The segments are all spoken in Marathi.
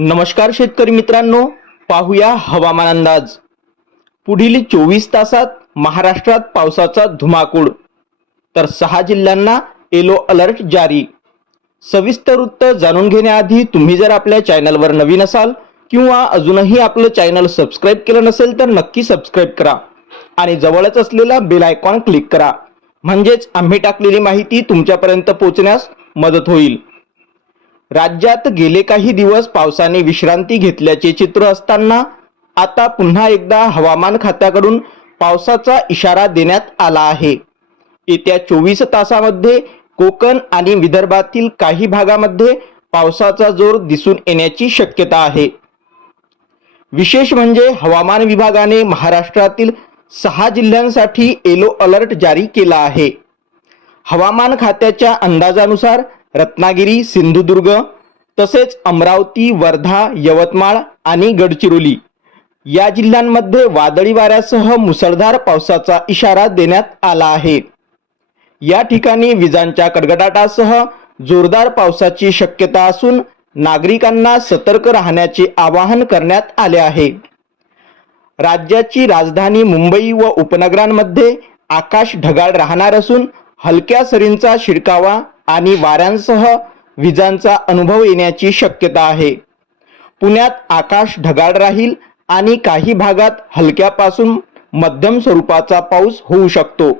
नमस्कार शेतकरी मित्रांनो पाहूया हवामान अंदाज. पुढील चोवीस तासात महाराष्ट्रात पावसाचा धुमाकूळ. तर सहा जिल्ह्यांना येलो अलर्ट जारी. सविस्तर वृत्त जाणून घेण्याआधी तुम्ही जर आपल्या चॅनलवर नवीन असाल किंवा अजूनही आपलं चॅनल सबस्क्राईब केलं नसेल तर नक्की सबस्क्राईब करा. आणि जवळच असलेला बेल आयकॉन क्लिक करा. म्हणजेच आम्ही टाकलेली माहिती तुमच्यापर्यंत पोहोचण्यास मदत होईल. राज्यात गेले काही दिवस पावसाने विश्रांती घेतल्याचे चित्र असताना आता पुन्हा एकदा हवामान खात्याकडून पावसाचा इशारा देण्यात आला आहे. येत्या चोवीस तासामध्ये कोकण आणि विदर्भातील काही भागामध्ये पावसाचा जोर दिसून येण्याची शक्यता आहे. विशेष म्हणजे हवामान विभागाने महाराष्ट्रातील सहा जिल्ह्यांसाठी येलो अलर्ट जारी केला आहे. हवामान खात्याच्या अंदाजानुसार रत्नागिरी सिंधुदुर्ग तसेच अमरावती वर्धा यवतमाळ आणि गडचिरोली. या जिल्ह्यांमध्ये वादळी वाऱ्यासह मुसळधार पावसाचा इशारा देण्यात आला आहे. या ठिकाणी विजांच्या कडकडाटासह जोरदार पावसाची शक्यता असून नागरिकांना सतर्क राहण्याचे आवाहन करण्यात आले आहे. राज्याची राजधानी मुंबई व उपनगरांमध्ये आकाश ढगाळ राहणार असून हलक्या सरींचा शिडकावा आणि वाऱ्यांसह विजांचा अनुभव येण्याची शक्यता आहे. पुण्यात आकाश ढगाळ राहील आणि काही भागात हलक्यापासून मध्यम स्वरूपाचा पाऊस होऊ शकतो.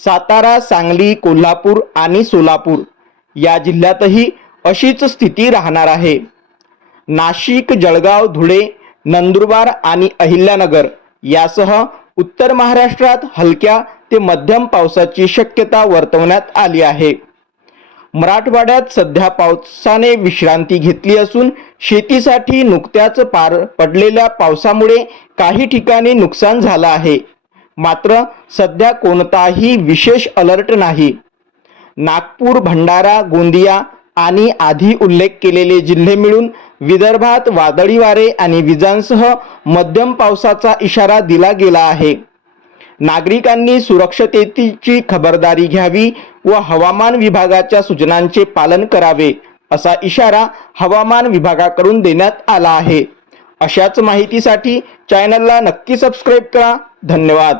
सातारा सांगली कोल्हापूर आणि सोलापूर या जिल्ह्यातही अशीच स्थिती राहणार आहे. नाशिक जळगाव धुळे नंदुरबार आणि अहिल्यानगर यासह उत्तर महाराष्ट्रात हलक्या ते मध्यम पावसाची शक्यता वर्तवण्यात आली आहे. मराठवाड्यात सध्या पावसाने विश्रांती घेतली असून शेतीसाठी नुकत्याच पार पडलेल्या पावसामुळे काही ठिकाणी नुकसान झालं आहे. मात्र सध्या कोणताही विशेष अलर्ट नाही. नागपूर भंडारा गोंदिया आणि आधी उल्लेख केलेले जिल्हे मिळून विदर्भात वादळी वारे आणि विजांसह मध्यम पावसाचा इशारा दिला गेला आहे. नागरिकांनी सुरक्षतेची खबरदारी घ्यावी व हवामान विभागाच्या सूचनांचे पालन करावे असा इशारा हवामान विभागाकडून देण्यात आला आहे. अशाच माहितीसाठी चॅनलला नक्की सबस्क्राईब करा. धन्यवाद.